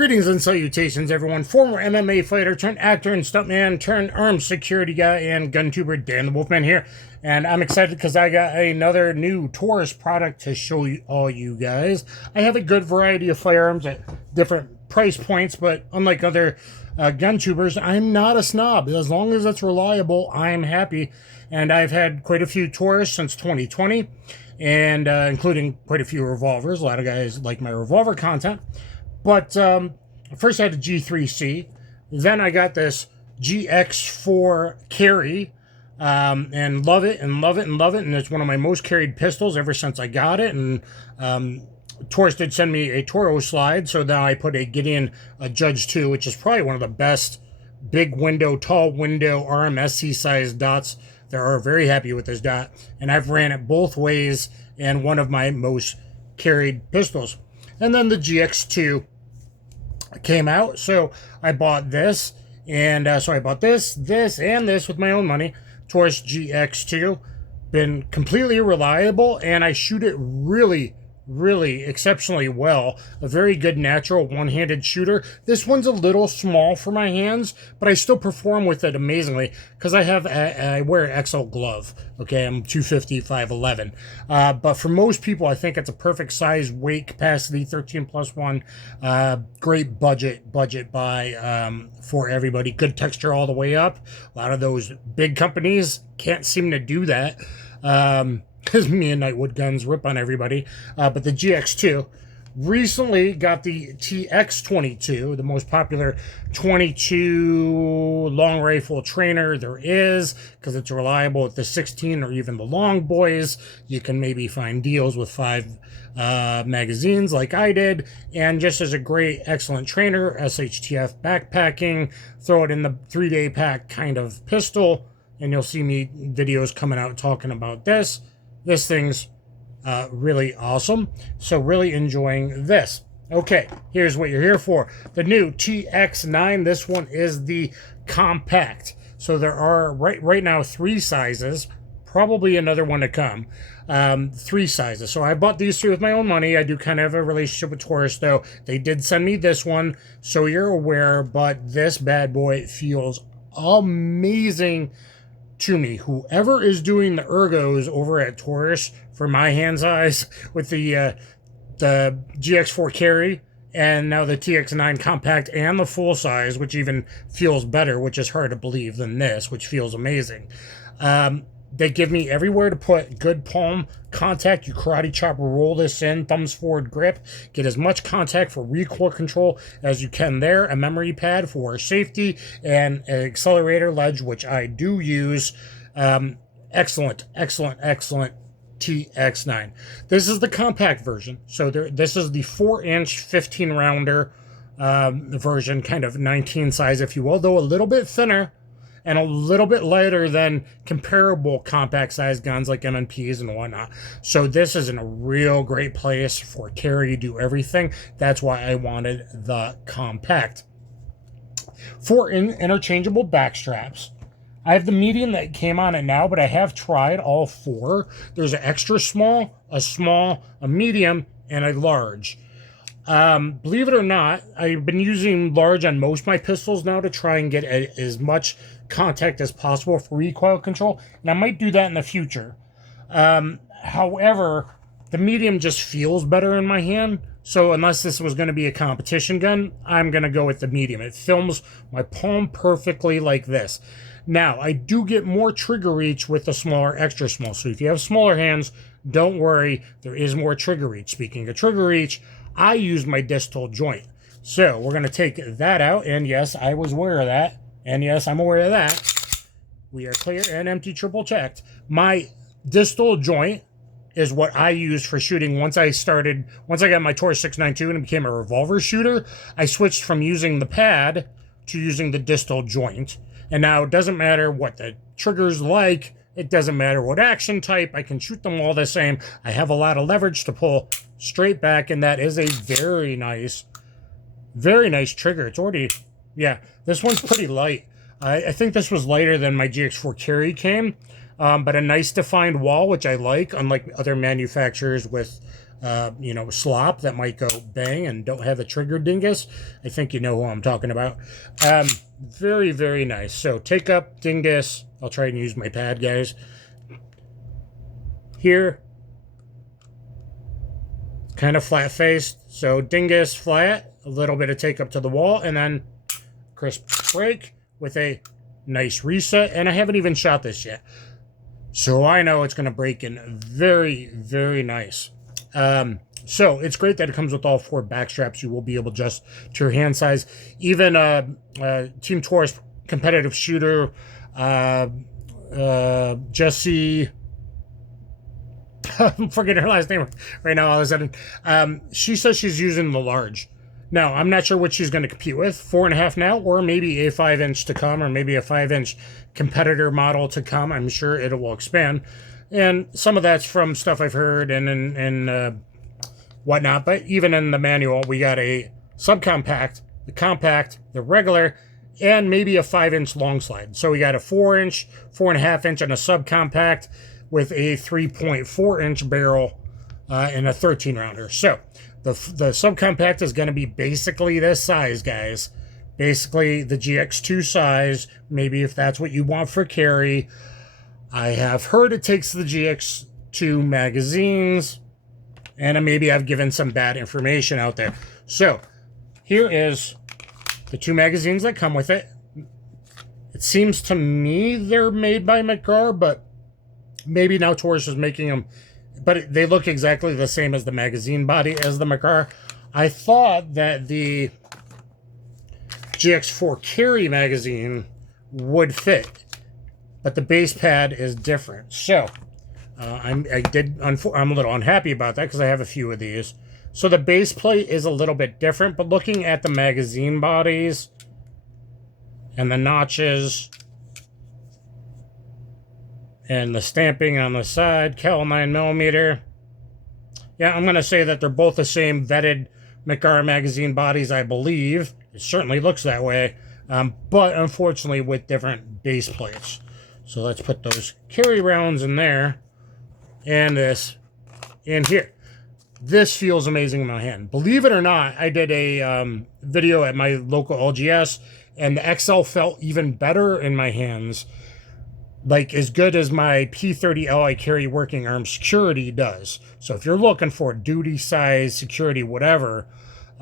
Greetings and salutations, everyone. Former MMA fighter turned actor and stuntman turned armed security guy and gun tuber Dan the Wolfman here. And I'm excited because I got another new Taurus product to show you all you guys. I have a good variety of firearms at different price points, but unlike other gun tubers, I'm not a snob. As long as it's reliable, I'm happy. And I've had quite a few Taurus since 2020, and including quite a few revolvers. A lot of guys like my revolver content. But first I had a G3C, then I got this GX4 Carry, and love it, and love it, and love it, and it's one of my most carried pistols ever since I got it, and Taurus did send me a Toro slide, so now I put a Gideon Judge 2, which is probably one of the best big window, tall window, RMSC size dots. They are very happy with this dot, and I've ran it both ways, and one of my most carried pistols. And then the GX2 came out, so I bought this, and so I bought this, and this with my own money. Taurus GX2, been completely reliable, and I shoot it really exceptionally well. A very good natural one-handed shooter. This one's a little small for my hands, but I still perform with it amazingly because I wear an XL glove. Okay, I'm 250, 5'11". But for most people, I think it's a perfect size, weight, capacity, 13+1. Great budget buy for everybody. Good texture all the way up. A lot of those big companies can't seem to do that. Because me and NightwoodGuns rip on everybody. But the GX2 recently got the TX22, the most popular 22 long rifle trainer there is, because it's reliable with the 16 or even the long boys. You can maybe find deals with 5 magazines like I did, and just as a great, excellent trainer, SHTF backpacking, throw it in the 3-day pack kind of pistol, and you'll see me videos coming out talking about this. This thing's really awesome. So really enjoying this. Okay, here's what you're here for. The new TX9. This one is the compact. So there are right now 3 sizes. Probably another one to come. 3 sizes. So I bought these 3 with my own money. I do kind of have a relationship with Taurus, though. They did send me this one, so you're aware. But this bad boy feels amazing to me. Whoever is doing the ergos over at Taurus for my hand size with the GX4 Carry and now the TX9 Compact and the full size, which even feels better, which is hard to believe, than this, which feels amazing. They give me everywhere to put good palm contact. You karate chop, roll this in, thumbs forward grip. Get as much contact for recoil control as you can there. A memory pad for safety and an accelerator ledge, which I do use. Excellent TX9. This is the compact version. So this is the 4-inch 15-rounder version, kind of 19 size, if you will, though a little bit thinner and a little bit lighter than comparable compact size guns like M&Ps and whatnot. So this is in a real great place for carry, do everything. That's why I wanted the compact. 4 interchangeable back straps. I have the medium that came on it now, but I have tried all 4. There's an extra small, a medium, and a large. Believe it or not, I've been using large on most of my pistols now to try and get as much contact as possible for recoil control, and I might do that in the future. However, the medium just feels better in my hand, so unless this was going to be a competition gun, I'm going to go with the medium. It films my palm perfectly like this. Now, I do get more trigger reach with the smaller, extra small, so if you have smaller hands, don't worry, there is more trigger reach. Speaking of trigger reach, I used my distal joint. So we're going to take that out, and yes, I was aware of that, and yes, I'm aware of that. We are clear and empty, triple checked. My distal joint is what I used for shooting once I got my Taurus 692 and became a revolver shooter. I switched from using the pad to using the distal joint. And now it doesn't matter what the trigger's like. It doesn't matter what action type. I can shoot them all the same. I have a lot of leverage to pull straight back, and that is a very nice trigger. It's already, yeah, this one's pretty light. I think this was lighter than my GX4 Carry came, but a nice defined wall, which I like, unlike other manufacturers with you know, slop that might go bang and don't have a trigger dingus. I think you know who I'm talking about. Very, very nice. So take up dingus. I'll try and use my pad, guys. Here, kind of flat faced. So dingus flat, a little bit of take up to the wall, and then crisp break with a nice reset. And I haven't even shot this yet, so I know it's going to break in very, very nice. So it's great that it comes with all 4 backstraps. You will be able to adjust to your hand size. Even Team Taurus competitive shooter, Jesse, I'm forgetting her last name right now all of a sudden. She says she's using the large. Now, I'm not sure what she's going to compete with, 4.5 now, or maybe a 5-inch to come, or maybe a 5-inch competitor model to come. I'm sure it will expand. And some of that's from stuff I've heard and whatnot. But even in the manual, we got a subcompact, the compact, the regular, and maybe a 5-inch long slide. So we got a 4-inch, 4.5-inch, and a subcompact with a 3.4-inch barrel and a 13-rounder. So the subcompact is going to be basically this size, guys. Basically the GX2 size, maybe if that's what you want for carry. I have heard it takes the GX2 magazines, and maybe I've given some bad information out there. So here is the 2 magazines that come with it. It seems to me they're made by McGraw, but maybe now Taurus is making them, but they look exactly the same as the magazine body as the McGraw. I thought that the GX4 Carry magazine would fit, but the base pad is different. So I'm a little unhappy about that because I have a few of these. So the base plate is a little bit different, but looking at the magazine bodies and the notches and the stamping on the side, Cal 9mm. Yeah, I'm going to say that they're both the same vetted McGraw magazine bodies, I believe. It certainly looks that way, but unfortunately with different base plates. So let's put those carry rounds in there and this in here. This feels amazing in my hand. Believe it or not, I did a video at my local LGS, and the XL felt even better in my hands. Like as good as my P30 Li Carry working arm security does. So if you're looking for duty size, security, whatever,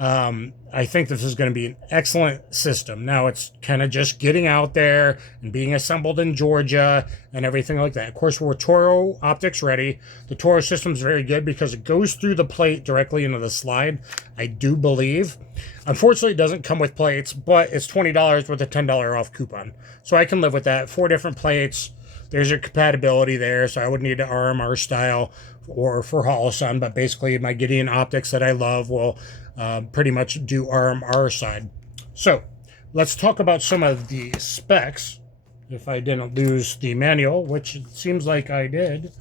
I think this is going to be an excellent system. Now it's kind of just getting out there and being assembled in Georgia and everything like that. Of course, we're Toro optics ready. The Toro system is very good because it goes through the plate directly into the slide, I do believe. Unfortunately, it doesn't come with plates, but it's $20 with a $10 off coupon. So I can live with that. 4 different plates. There's your compatibility there, so I would need an RMR style or for Holosun, but basically my Gideon optics that I love will pretty much do RMR side. So let's talk about some of the specs. If I didn't lose the manual, which it seems like I did.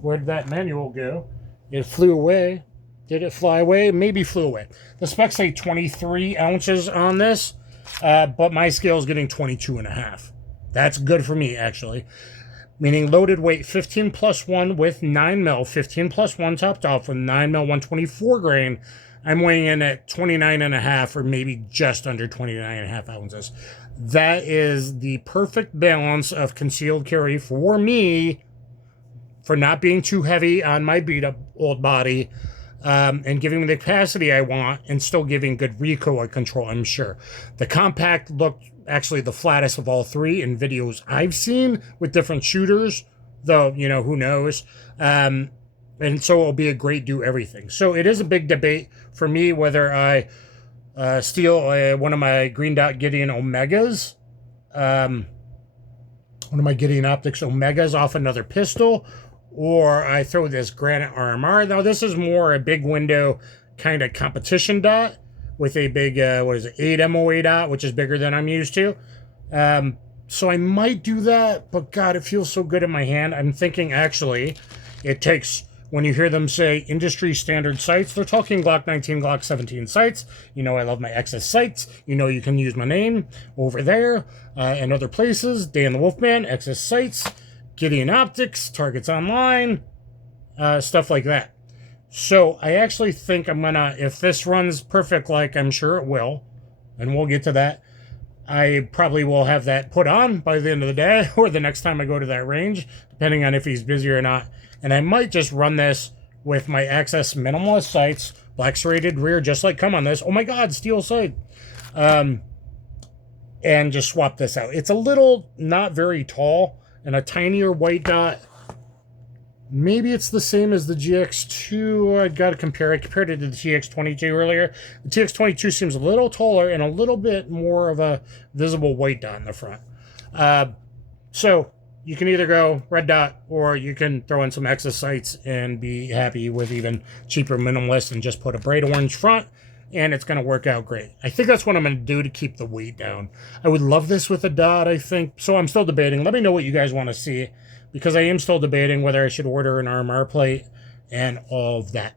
Where'd that manual go? It flew away. Did it fly away? Maybe flew away. The specs say 23 ounces on this, but my scale is getting 22.5. That's good for me, actually. Meaning loaded weight 15 plus 1 with 9mm, 15 plus 1 topped off with 9mm 124 grain. I'm weighing in at 29.5 or maybe just under 29.5 ounces. That is the perfect balance of concealed carry for me, for not being too heavy on my beat up old body, and giving me the capacity I want and still giving good recoil control, I'm sure. The compact looked actually the flattest of all 3 in videos I've seen with different shooters, though, you know, who knows. And so it'll be a great do everything. So it is a big debate for me whether I steal one of my Green Dot Gideon Omegas, one of my Gideon Optics Omegas off another pistol, or I throw this Granite RMR. Now this is more a big window kind of competition dot with a big, 8 MOA dot, which is bigger than I'm used to. So I might do that, but God, it feels so good in my hand. I'm thinking actually it takes, when you hear them say industry standard sights, they're talking Glock 19, Glock 17 sights. You know I love my XS sights. You know you can use my name over there and other places. Dan the Wolfman, XS sights, Gideon Optics, Targets Online, stuff like that. So I actually think I'm gonna, if this runs perfect, like I'm sure it will, and we'll get to that, I probably will have that put on by the end of the day or the next time I go to that range, depending on if he's busy or not. And I might just run this with my Access minimalist sights, black serrated rear, just like come on this. Oh my God, steel sight. And just swap this out. It's a little not very tall and a tinier white dot. Maybe it's the same as the GX2. I got to compare. I compared it to the TX22 earlier. The TX22 seems a little taller and a little bit more of a visible white dot in the front. So you can either go red dot or you can throw in some Access sights and be happy with even cheaper minimalist and just put a bright orange front, and it's going to work out great. I think that's what I'm going to do to keep the weight down. I would love this with a dot, I think. So I'm still debating. Let me know what you guys want to see, because I am still debating whether I should order an RMR plate and all of that.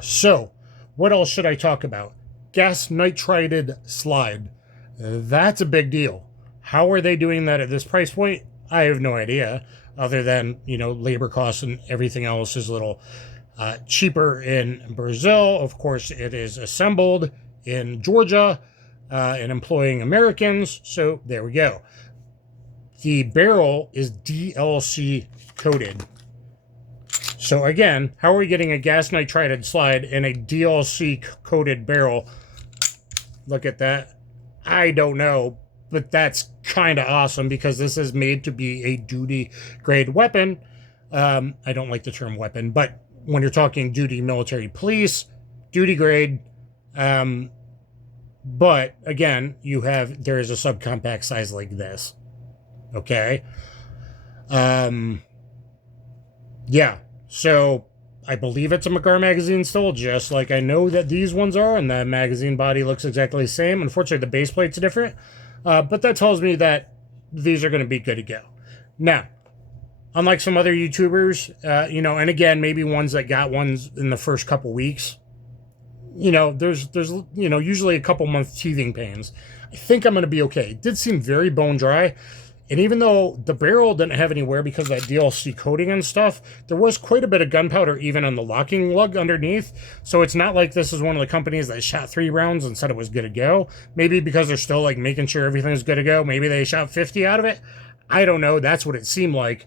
So, what else should I talk about? Gas nitrided slide. That's a big deal. How are they doing that at this price point? I have no idea, other than, you know, labor costs and everything else is a little cheaper in Brazil. Of course, it is assembled in Georgia and employing Americans. So, there we go. The barrel is DLC coated. So again, how are we getting a gas nitrided slide in a DLC coated barrel? Look at that. I don't know, but that's kind of awesome because this is made to be a duty grade weapon. I don't like the term weapon, but when you're talking duty military police, duty grade. But again, there is a subcompact size like this. Okay. Yeah. So I believe it's a McGar magazine still, just like I know that these ones are, and the magazine body looks exactly the same. Unfortunately, the base plate's different. But that tells me that these are going to be good to go. Now, unlike some other YouTubers, you know, and again, maybe ones that got ones in the first couple weeks, you know, there's you know, usually a couple months teething pains. I think I'm going to be okay. It did seem very bone dry. And even though the barrel didn't have any wear because of that DLC coating and stuff, there was quite a bit of gunpowder even on the locking lug underneath. So it's not like this is one of the companies that shot 3 rounds and said it was good to go. Maybe because they're still like making sure everything's good to go. Maybe they shot 50 out of it. I don't know. That's what it seemed like.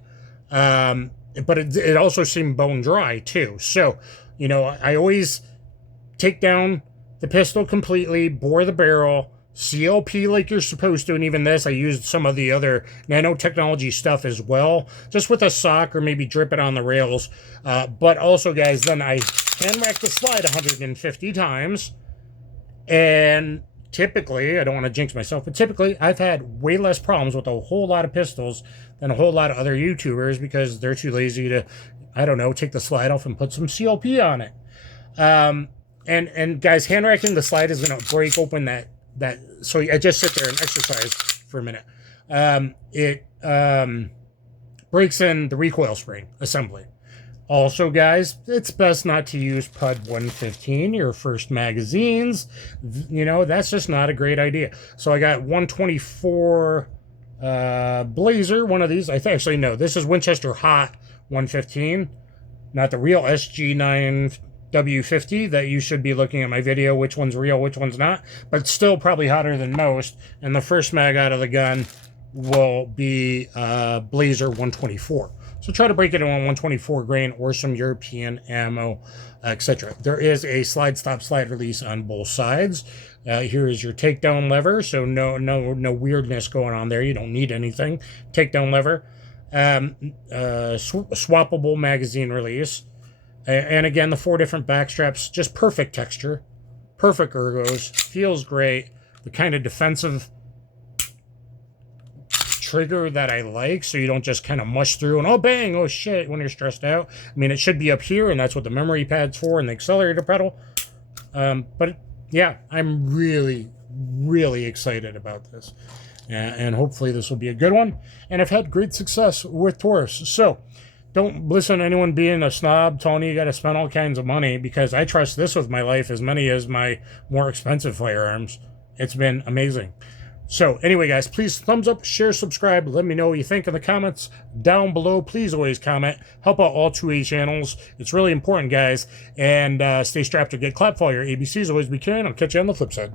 But it also seemed bone dry too. So, you know, I always take down the pistol completely, bore the barrel, CLP like you're supposed to, and even this, I used some of the other nanotechnology stuff as well, just with a sock or maybe drip it on the rails. But also, guys, then I hand rack the slide 150 times, and typically, I don't want to jinx myself, but typically I've had way less problems with a whole lot of pistols than a whole lot of other YouTubers because they're too lazy to, I don't know, take the slide off and put some CLP on it. And guys, hand racking the slide is going to break open that, so I just sit there and exercise for a minute. It breaks in the recoil spring assembly. Also, guys, it's best not to use PUD 115, your first magazines. You know, that's just not a great idea. So I got 124 Blazer, one of these. Actually, no, this is Winchester Hot 115, not the real SG9 W50 that you should be looking at my video, which one's real, which one's not, but still probably hotter than most. And the first mag out of the gun will be Blazer 124. So try to break it in 124 grain or some European ammo, etc. There is a slide stop slide release on both sides. Here is your takedown lever, so no weirdness going on there. You don't need anything. Takedown lever, swappable magazine release. And again, the 4 different backstraps, just perfect texture, perfect ergos, feels great. The kind of defensive trigger that I like, so you don't just kind of mush through and oh bang, oh shit, when you're stressed out. I mean, it should be up here, and that's what the memory pad's for and the accelerator pedal. But yeah, I'm really, really excited about this. And hopefully this will be a good one. And I've had great success with Taurus. So don't listen to anyone being a snob, Tony, you got to spend all kinds of money, because I trust this with my life as many as my more expensive firearms. It's been amazing. So anyway, guys, please thumbs up, share, subscribe. Let me know what you think in the comments down below. Please always comment. Help out all 2A channels. It's really important, guys. And stay strapped or get clapped for all your ABCs. Always be carrying. I'll catch you on the flip side.